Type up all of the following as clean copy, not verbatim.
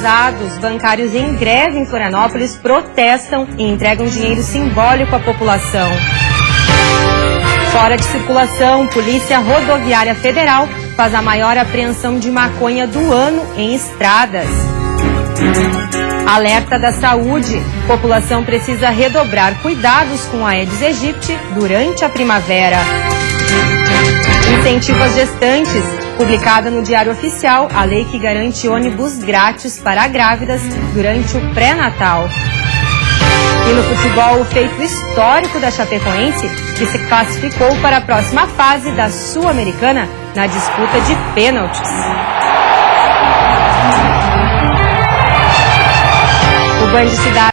usados, bancários em greve em Florianópolis protestam e entregam dinheiro simbólico à população. Fora de circulação, Polícia Rodoviária Federal faz a maior apreensão de maconha do ano em estradas. Alerta da saúde. População precisa redobrar cuidados com a Aedes aegypti durante a primavera. Incentivo às gestantes. Publicada no Diário Oficial, a lei que garante ônibus grátis para grávidas durante o pré-natal. E no futebol, o feito histórico da Chapecoense, que se classificou para a próxima fase da Sul-Americana na disputa de pênaltis. O Band Cidade.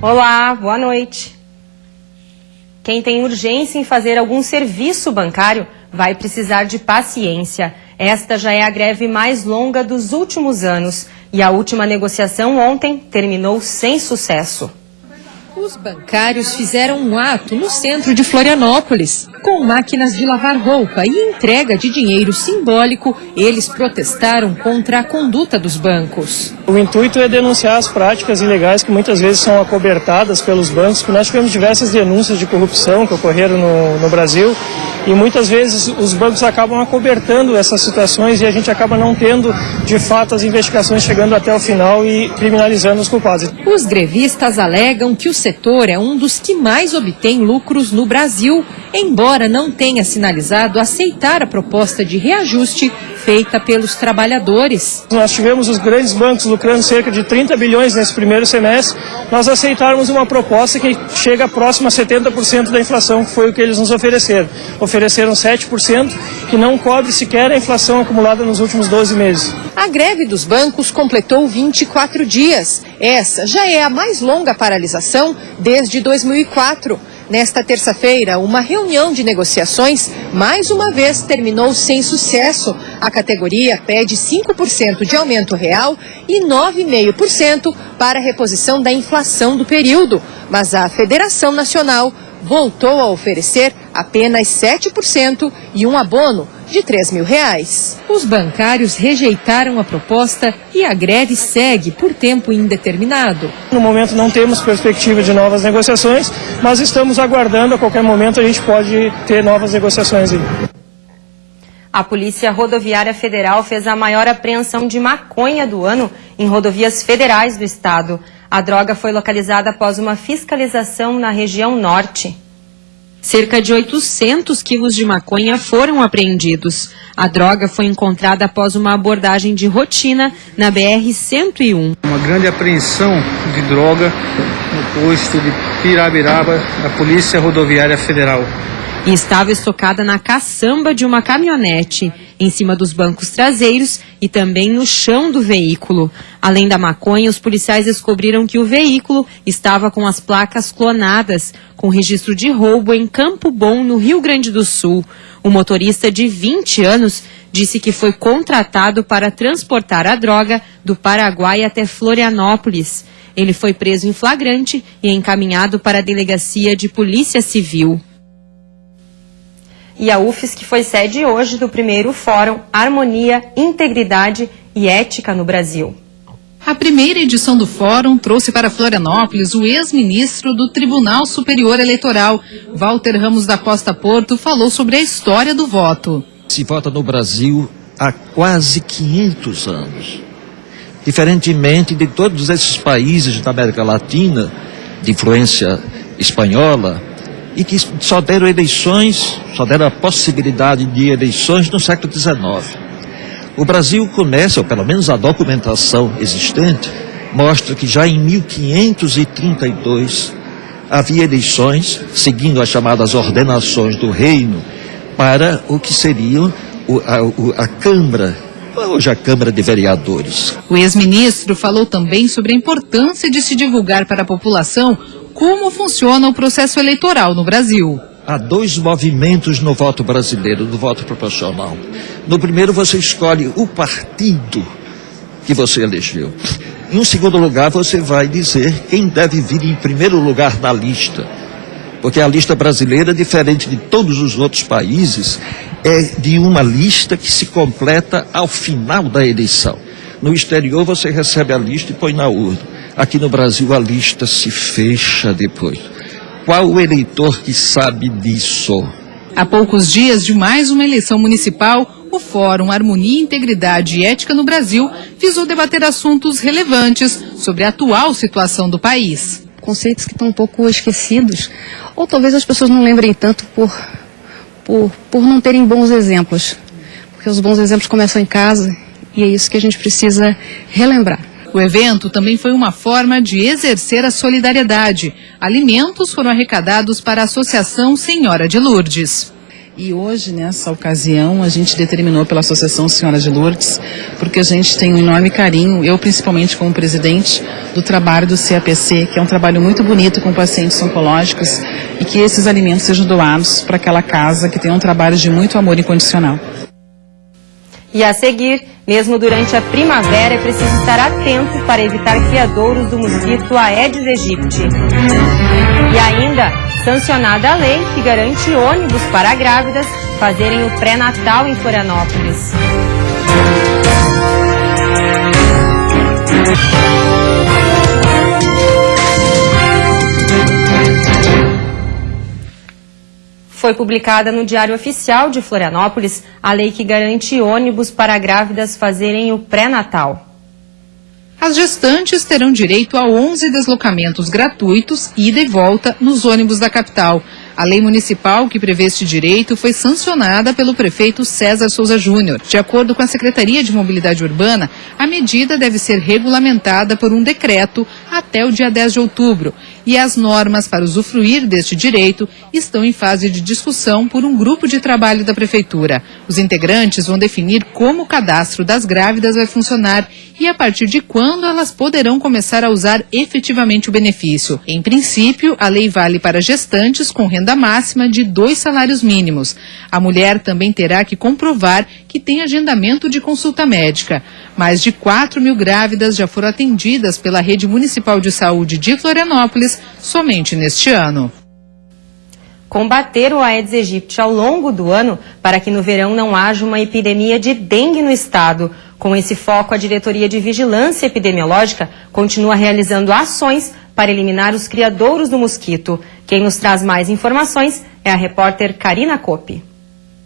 Olá, boa noite. Quem tem urgência em fazer algum serviço bancário vai precisar de paciência. Esta já é a greve mais longa dos últimos anos e a última negociação ontem terminou sem sucesso. Os bancários fizeram um ato no centro de Florianópolis. Com máquinas de lavar roupa e entrega de dinheiro simbólico, eles protestaram contra a conduta dos bancos. O intuito é denunciar as práticas ilegais que muitas vezes são acobertadas pelos bancos, porque nós tivemos diversas denúncias de corrupção que ocorreram no Brasil e muitas vezes os bancos acabam acobertando essas situações e a gente acaba não tendo, de fato, as investigações chegando até o final e criminalizando os culpados. Os grevistas alegam que o setor é um dos que mais obtém lucros no Brasil, embora não tenha sinalizado aceitar a proposta de reajuste feita pelos trabalhadores. Nós tivemos os grandes bancos lucrando cerca de 30 bilhões nesse primeiro semestre. Nós aceitarmos uma proposta que chega próxima a 70% da inflação, que foi o que eles nos ofereceram. Ofereceram 7%, que não cobre sequer a inflação acumulada nos últimos 12 meses. A greve dos bancos completou 24 dias. Essa já é a mais longa paralisação desde 2004. Nesta terça-feira, uma reunião de negociações mais uma vez terminou sem sucesso. A categoria pede 5% de aumento real e 9,5% para a reposição da inflação do período. Mas a Federação Nacional voltou a oferecer apenas 7% e um abono de R$3.000. Os bancários rejeitaram a proposta e a greve segue por tempo indeterminado. No momento não temos perspectiva de novas negociações, mas estamos aguardando, a qualquer momento a gente pode ter novas negociações aí. A Polícia Rodoviária Federal fez a maior apreensão de maconha do ano em rodovias federais do estado. A droga foi localizada após uma fiscalização na região norte. Cerca de 800 quilos de maconha foram apreendidos. A droga foi encontrada após uma abordagem de rotina na BR-101. Uma grande apreensão de droga no posto de Pirabiraba da Polícia Rodoviária Federal. E estava estocada na caçamba de uma caminhonete, em cima dos bancos traseiros e também no chão do veículo. Além da maconha, os policiais descobriram que o veículo estava com as placas clonadas, com registro de roubo em Campo Bom, no Rio Grande do Sul. O motorista de 20 anos disse que foi contratado para transportar a droga do Paraguai até Florianópolis. Ele foi preso em flagrante e encaminhado para a Delegacia de Polícia Civil. E a UFSC foi sede hoje do primeiro Fórum Harmonia, Integridade e Ética no Brasil. A primeira edição do Fórum trouxe para Florianópolis o ex-ministro do Tribunal Superior Eleitoral, Walter Ramos da Costa Porto, falou sobre a história do voto. Se vota no Brasil há quase 500 anos. Diferentemente de todos esses países da América Latina, de influência espanhola, e que só deram eleições, só deram a possibilidade de eleições no século XIX. O Brasil começa, ou pelo menos a documentação existente, mostra que já em 1532 havia eleições, seguindo as chamadas ordenações do reino, para o que seria a Câmara, hoje a Câmara de Vereadores. O ex-ministro falou também sobre a importância de se divulgar para a população como funciona o processo eleitoral no Brasil. Há dois movimentos no voto brasileiro, no voto proporcional. No primeiro, você escolhe o partido que você elegeu. Em segundo lugar, você vai dizer quem deve vir em primeiro lugar na lista. Porque a lista brasileira, diferente de todos os outros países, é de uma lista que se completa ao final da eleição. No exterior, você recebe a lista e põe na urna. Aqui no Brasil, a lista se fecha depois. Qual o eleitor que sabe disso? Há poucos dias de mais uma eleição municipal, o Fórum Harmonia, Integridade e Ética no Brasil visou debater assuntos relevantes sobre a atual situação do país. Conceitos que estão um pouco esquecidos, ou talvez as pessoas não lembrem tanto por não terem bons exemplos. Porque os bons exemplos começam em casa e é isso que a gente precisa relembrar. O evento também foi uma forma de exercer a solidariedade. Alimentos foram arrecadados para a Associação Senhora de Lourdes. E hoje, nessa ocasião, a gente determinou pela Associação Senhora de Lourdes, porque a gente tem um enorme carinho, eu principalmente como presidente, do trabalho do CAPC, que é um trabalho muito bonito com pacientes oncológicos, e que esses alimentos sejam doados para aquela casa que tem um trabalho de muito amor incondicional. E a seguir, mesmo durante a primavera, é preciso estar atento para evitar criadouros do mosquito Aedes aegypti. E ainda, sancionada a lei que garante ônibus para grávidas fazerem o pré-natal em Florianópolis. Foi publicada no Diário Oficial de Florianópolis a lei que garante ônibus para grávidas fazerem o pré-natal. As gestantes terão direito a 11 deslocamentos gratuitos, ida e volta, nos ônibus da capital. A lei municipal que prevê este direito foi sancionada pelo prefeito César Souza Júnior. De acordo com a Secretaria de Mobilidade Urbana, a medida deve ser regulamentada por um decreto até o dia 10 de outubro. E as normas para usufruir deste direito estão em fase de discussão por um grupo de trabalho da Prefeitura. Os integrantes vão definir como o cadastro das grávidas vai funcionar e a partir de quando elas poderão começar a usar efetivamente o benefício. Em princípio, a lei vale para gestantes com renda máxima de 2 salários mínimos. A mulher também terá que comprovar que tem agendamento de consulta médica. Mais de 4.000 grávidas já foram atendidas pela Rede Municipal de Saúde de Florianópolis somente neste ano. Combater o Aedes aegypti ao longo do ano para que no verão não haja uma epidemia de dengue no estado. Com esse foco, a Diretoria de Vigilância Epidemiológica continua realizando ações para eliminar os criadouros do mosquito. Quem nos traz mais informações é a repórter Karina Coppi.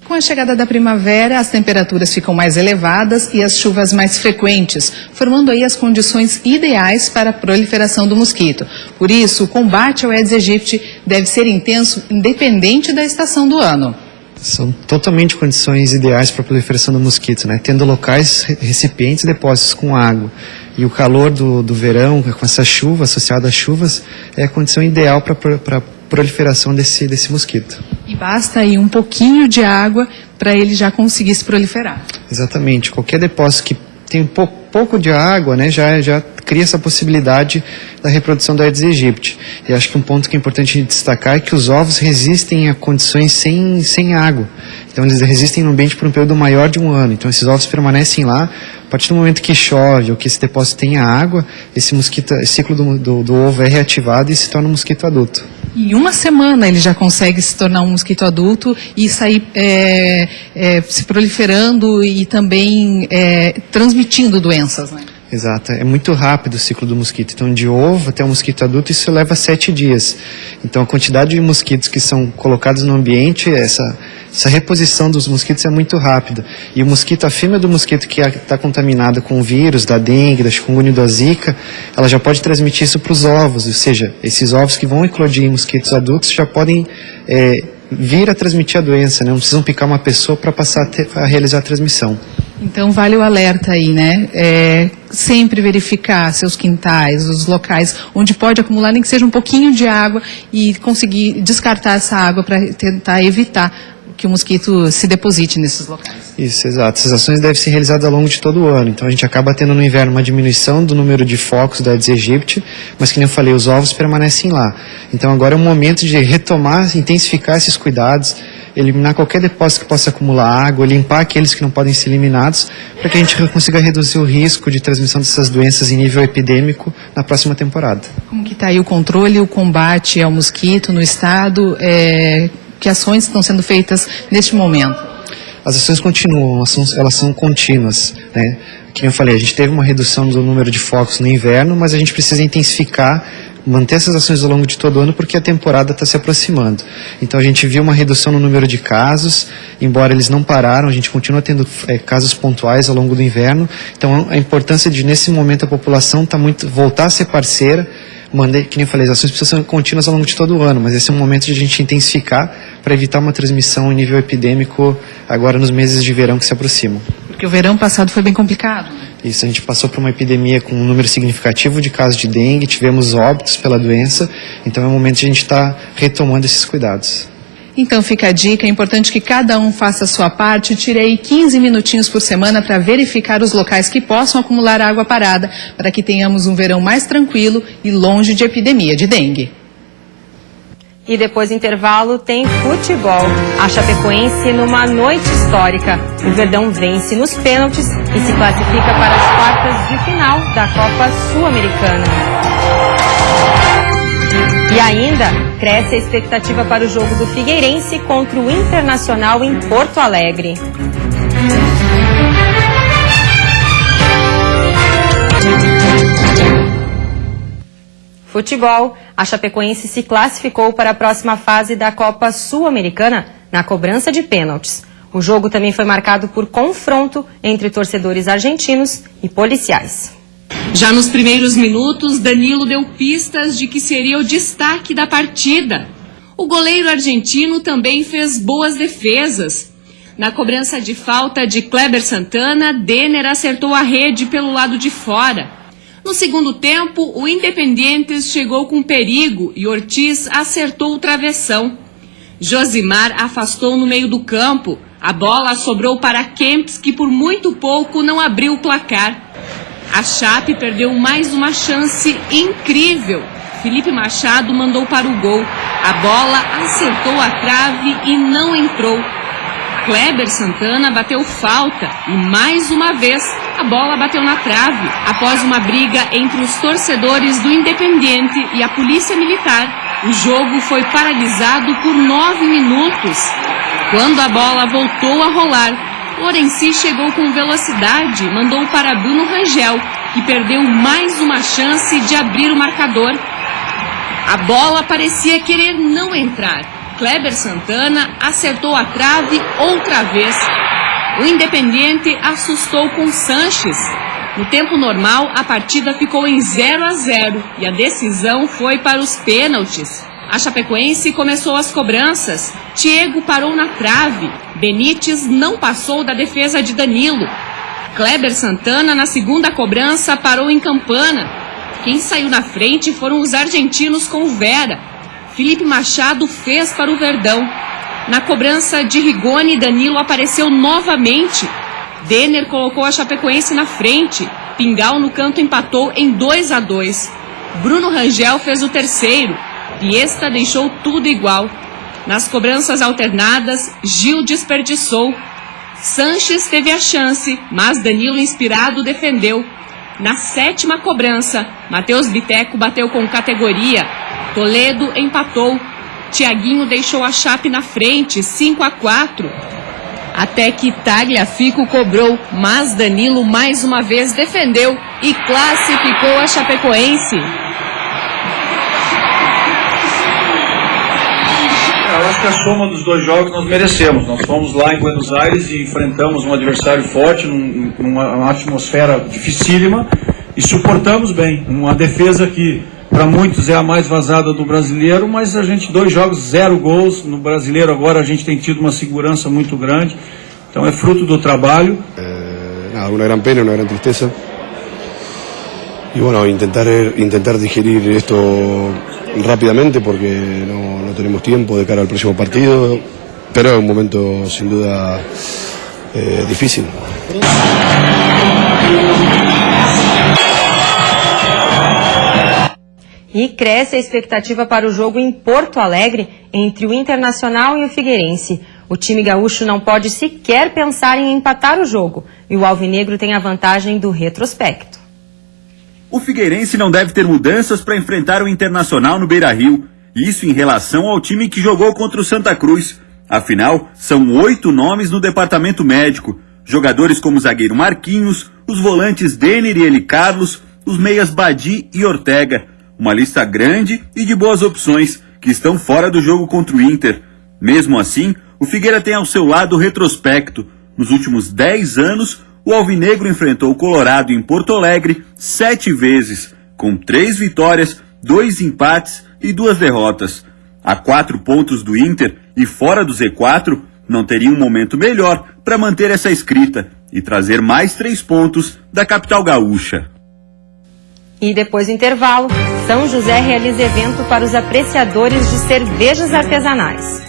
Com a chegada da primavera, as temperaturas ficam mais elevadas e as chuvas mais frequentes, formando aí as condições ideais para a proliferação do mosquito. Por isso, o combate ao Aedes aegypti deve ser intenso, independente da estação do ano. São totalmente condições ideais para a proliferação do mosquito, né? Tendo locais, recipientes, depósitos com água. E o calor do verão, com essa chuva, associada às chuvas, é a condição ideal para a proliferação desse mosquito. E basta aí um pouquinho de água para ele já conseguir se proliferar. Exatamente. Qualquer depósito que tem pouco de água, né, já cria essa possibilidade da reprodução do Aedes aegypti. E acho que um ponto que é importante a gente destacar é que os ovos resistem a condições sem água. Então eles resistem no ambiente por um período maior de um ano. Então esses ovos permanecem lá. A partir do momento que chove ou que esse depósito tenha água, esse ciclo do ovo é reativado e se torna um mosquito adulto. Em uma semana ele já consegue se tornar um mosquito adulto e sair se proliferando e também transmitindo doenças, né? Exato, é muito rápido o ciclo do mosquito. Então, de ovo até o mosquito adulto, isso leva 7 dias. Então, a quantidade de mosquitos que são colocados no ambiente, essa reposição dos mosquitos é muito rápida. E o mosquito, a fêmea do mosquito que está contaminada com o vírus da dengue, da chikungunya, da zika, ela já pode transmitir isso para os ovos. Ou seja, esses ovos que vão eclodir em mosquitos adultos já podem vir a transmitir a doença, né? Não precisam picar uma pessoa para passar a realizar a transmissão. Então vale o alerta aí, né? Sempre verificar seus quintais, os locais onde pode acumular nem que seja um pouquinho de água e conseguir descartar essa água para tentar evitar que o mosquito se deposite nesses locais. Isso, exato. Essas ações devem ser realizadas ao longo de todo o ano. Então a gente acaba tendo no inverno uma diminuição do número de focos da Aedes aegypti, mas que nem eu falei, os ovos permanecem lá. Então agora é o momento de retomar, intensificar esses cuidados, eliminar qualquer depósito que possa acumular água, limpar aqueles que não podem ser eliminados, para que a gente consiga reduzir o risco de transmissão dessas doenças em nível epidêmico na próxima temporada. Como que está aí o controle e o combate ao mosquito no estado? Que ações estão sendo feitas neste momento? As ações continuam, elas são contínuas, né? Como eu falei, a gente teve uma redução do número de focos no inverno, mas a gente precisa intensificar, manter essas ações ao longo de todo o ano, porque a temporada está se aproximando. Então a gente viu uma redução no número de casos, embora eles não pararam, a gente continua tendo casos pontuais ao longo do inverno. Então a importância de, nesse momento, a população voltar a ser parceira, que nem eu falei, as ações precisam ser contínuas ao longo de todo o ano, mas esse é um momento de a gente intensificar para evitar uma transmissão em nível epidêmico agora nos meses de verão que se aproximam. Porque o verão passado foi bem complicado. Isso, a gente passou por uma epidemia com um número significativo de casos de dengue, tivemos óbitos pela doença, então é o momento de a gente estar retomando esses cuidados. Então fica a dica, é importante que cada um faça a sua parte. Tirei 15 minutinhos por semana para verificar os locais que possam acumular água parada, para que tenhamos um verão mais tranquilo e longe de epidemia de dengue. E depois do intervalo tem futebol. A Chapecoense numa noite histórica. O Verdão vence nos pênaltis e se classifica para as quartas de final da Copa Sul-Americana. E ainda cresce a expectativa para o jogo do Figueirense contra o Internacional em Porto Alegre. Futebol, a Chapecoense se classificou para a próxima fase da Copa Sul-Americana na cobrança de pênaltis. O jogo também foi marcado por confronto entre torcedores argentinos e policiais. Já nos primeiros minutos, Danilo deu pistas de que seria o destaque da partida. O goleiro argentino também fez boas defesas. Na cobrança de falta de Kleber Santana, Denner acertou a rede pelo lado de fora. No segundo tempo, o Independiente chegou com perigo e Ortiz acertou o travessão. Josimar afastou no meio do campo. A bola sobrou para Kempis, que por muito pouco não abriu o placar. A Chape perdeu mais uma chance incrível. Felipe Machado mandou para o gol. A bola acertou a trave e não entrou. Kleber Santana bateu falta e mais uma vez a bola bateu na trave. Após uma briga entre os torcedores do Independiente e a polícia militar, o jogo foi paralisado por 9 minutos. Quando a bola voltou a rolar, Florenci chegou com velocidade e mandou para Bruno Rangel, que perdeu mais uma chance de abrir o marcador. A bola parecia querer não entrar. Kleber Santana acertou a trave outra vez. O Independiente assustou com Sanches. No tempo normal, a partida ficou em 0-0 e a decisão foi para os pênaltis. A Chapecoense começou as cobranças. Thiago parou na trave. Benítez não passou da defesa de Danilo. Kleber Santana, na segunda cobrança, parou em Campana. Quem saiu na frente foram os argentinos com Vera. Felipe Machado fez para o Verdão. Na cobrança de Rigoni, Danilo apareceu novamente. Denner colocou a Chapecoense na frente. Pingal no canto empatou em 2-2. Bruno Rangel fez o terceiro. Piesta deixou tudo igual. Nas cobranças alternadas, Gil desperdiçou. Sanches teve a chance, mas Danilo, inspirado, defendeu. Na sétima cobrança, Matheus Biteco bateu com categoria. Toledo empatou. Thiaguinho deixou a Chape na frente, 5-4. Até que Tagliafico cobrou, mas Danilo mais uma vez defendeu e classificou a Chapecoense. Eu acho que a soma dos dois jogos nós merecemos. Nós fomos lá em Buenos Aires e enfrentamos um adversário forte, numa atmosfera dificílima, e suportamos bem. Uma defesa que para muitos é a mais vazada do brasileiro, mas a gente, 2 jogos, 0 gols. No brasileiro agora a gente tem tido uma segurança muito grande. Então é fruto do trabalho. Una gran pena, una gran tristeza. Y bueno, intentar digerir esto rápidamente porque no tenemos tiempo de cara al próximo partido, pero es un momento sin duda difícil. E cresce a expectativa para o jogo em Porto Alegre entre o Internacional e o Figueirense. O time gaúcho não pode sequer pensar em empatar o jogo e o alvinegro tem a vantagem do retrospecto. O figueirense não deve ter mudanças para enfrentar o Internacional no Beira-Rio. Isso em relação ao time que jogou contra o Santa Cruz. Afinal, são 8 nomes no departamento médico. Jogadores como o zagueiro Marquinhos, os volantes Denner e Eli Carlos, os meias Badi e Ortega. Uma lista grande e de boas opções que estão fora do jogo contra o Inter. Mesmo assim, o Figueira tem ao seu lado o retrospecto. Nos últimos 10 anos, o alvinegro enfrentou o Colorado em Porto Alegre 7 vezes, com 3 vitórias, 2 empates e 2 derrotas. A 4 pontos do Inter e fora do Z4, não teria um momento melhor para manter essa escrita e trazer mais 3 pontos da capital gaúcha. E depois do intervalo, São José realiza evento para os apreciadores de cervejas artesanais.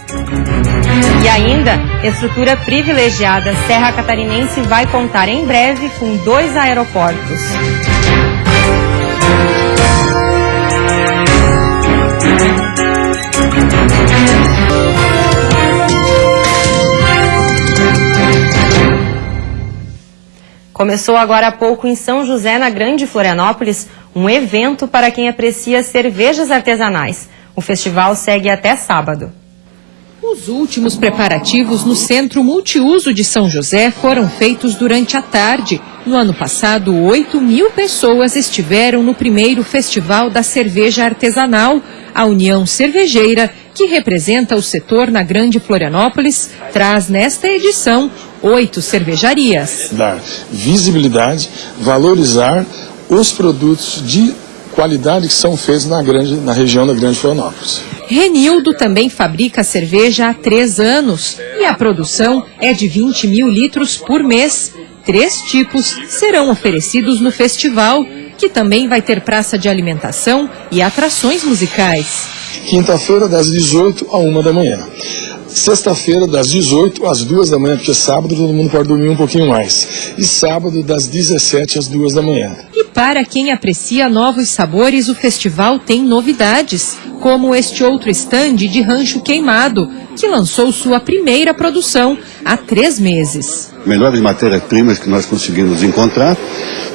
E ainda, estrutura privilegiada Serra Catarinense vai contar em breve com 2 aeroportos. Começou agora há pouco em São José, na Grande Florianópolis, um evento para quem aprecia cervejas artesanais. O festival segue até sábado. Os últimos preparativos no Centro Multiuso de São José foram feitos durante a tarde. No ano passado, 8.000 pessoas estiveram no primeiro Festival da Cerveja Artesanal. A União Cervejeira, que representa o setor na Grande Florianópolis, traz nesta edição 8 cervejarias. Dar visibilidade, valorizar os produtos de qualidade que são feitos na região da Grande Florianópolis. Renildo também fabrica cerveja há 3 anos e a produção é de 20.000 litros por mês. 3 tipos serão oferecidos no festival, que também vai ter praça de alimentação e atrações musicais. Quinta-feira, das 18 a 1 da manhã. Sexta-feira, das 18 às 2 da manhã, porque sábado todo mundo pode dormir um pouquinho mais. E sábado, das 17 às 2 da manhã. E para quem aprecia novos sabores, o festival tem novidades, como este outro estande de Rancho Queimado, que lançou sua primeira produção há 3 meses. Melhores matérias-primas que nós conseguimos encontrar.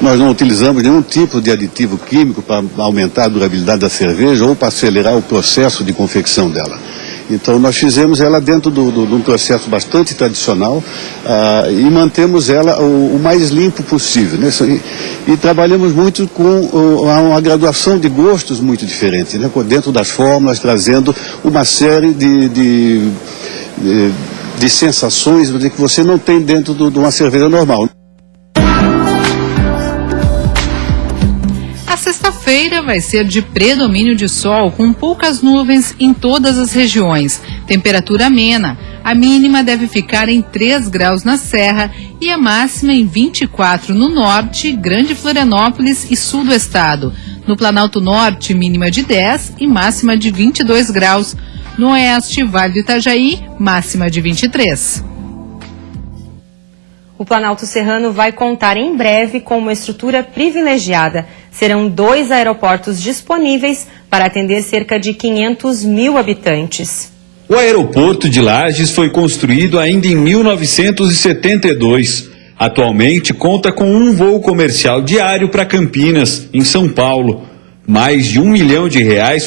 Nós não utilizamos nenhum tipo de aditivo químico para aumentar a durabilidade da cerveja ou para acelerar o processo de confecção dela. Então nós fizemos ela dentro de um processo bastante tradicional e mantemos ela o mais limpo possível, né? E trabalhamos muito com uma graduação de gostos muito diferentes, né? Dentro das fórmulas, trazendo uma série de sensações que você não tem dentro de uma cerveja normal. Sexta-feira vai ser de predomínio de sol, com poucas nuvens em todas as regiões. Temperatura amena. A mínima deve ficar em 3 graus na Serra e a máxima em 24 no norte, Grande Florianópolis e sul do estado. No Planalto Norte, mínima de 10 e máxima de 22 graus. No oeste, Vale do Itajaí, máxima de 23. O Planalto Serrano vai contar em breve com uma estrutura privilegiada. Serão 2 aeroportos disponíveis para atender cerca de 500.000 habitantes. O aeroporto de Lages foi construído ainda em 1972. Atualmente conta com um voo comercial diário para Campinas, em São Paulo. Mais de R$1 milhão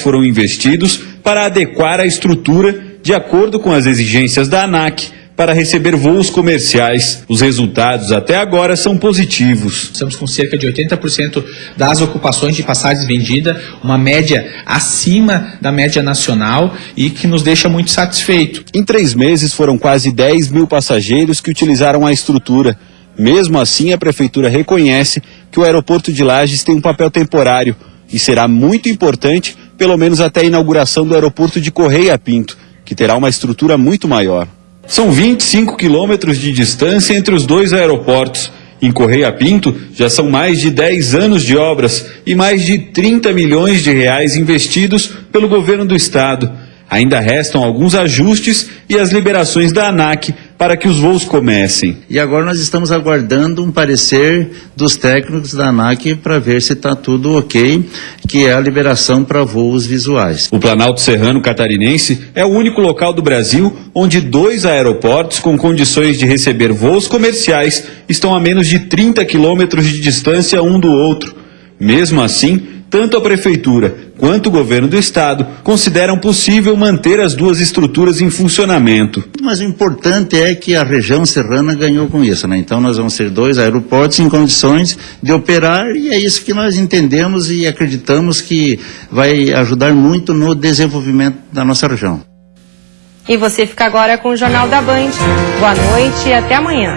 foram investidos para adequar a estrutura de acordo com as exigências da ANAC, para receber voos comerciais. Os resultados até agora são positivos. Estamos com cerca de 80% das ocupações de passagens vendidas, uma média acima da média nacional e que nos deixa muito satisfeito. Em 3 meses foram quase 10.000 passageiros que utilizaram a estrutura. Mesmo assim, a Prefeitura reconhece que o aeroporto de Lages tem um papel temporário e será muito importante, pelo menos até a inauguração do aeroporto de Correia Pinto, que terá uma estrutura muito maior. São 25 quilômetros de distância entre os 2 aeroportos. Em Correia Pinto, já são mais de 10 anos de obras e mais de R$30 milhões investidos pelo governo do estado. Ainda restam alguns ajustes e as liberações da ANAC para que os voos comecem. E agora nós estamos aguardando um parecer dos técnicos da ANAC para ver se está tudo ok, que é a liberação para voos visuais. O Planalto Serrano Catarinense é o único local do Brasil onde 2 aeroportos com condições de receber voos comerciais estão a menos de 30 quilômetros de distância um do outro. Mesmo assim, tanto a Prefeitura quanto o Governo do Estado consideram possível manter as duas estruturas em funcionamento. Mas o importante é que a região serrana ganhou com isso, né? Então nós vamos ter 2 aeroportos em condições de operar e é isso que nós entendemos e acreditamos que vai ajudar muito no desenvolvimento da nossa região. E você fica agora com o Jornal da Band. Boa noite e até amanhã.